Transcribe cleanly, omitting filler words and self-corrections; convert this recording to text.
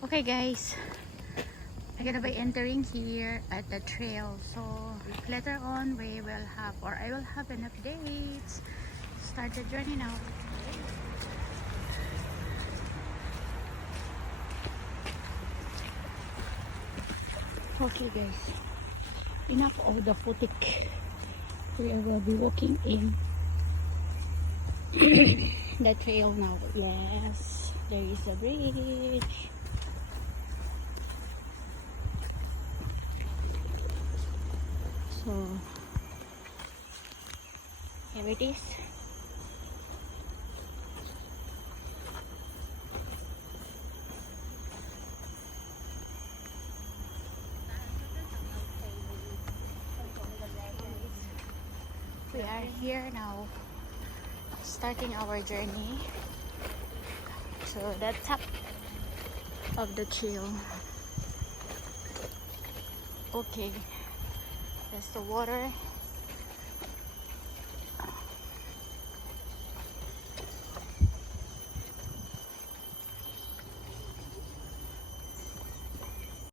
Okay guys, I'm gonna be entering here at the trail, so later on we will have, or I will have an update. Start the journey now. Okay guys, enough of the putik. We will be walking in the trail now. Yes, there is a bridge. So here it is. We are here now, starting our journey to the top of the trail. Okay, there's the water.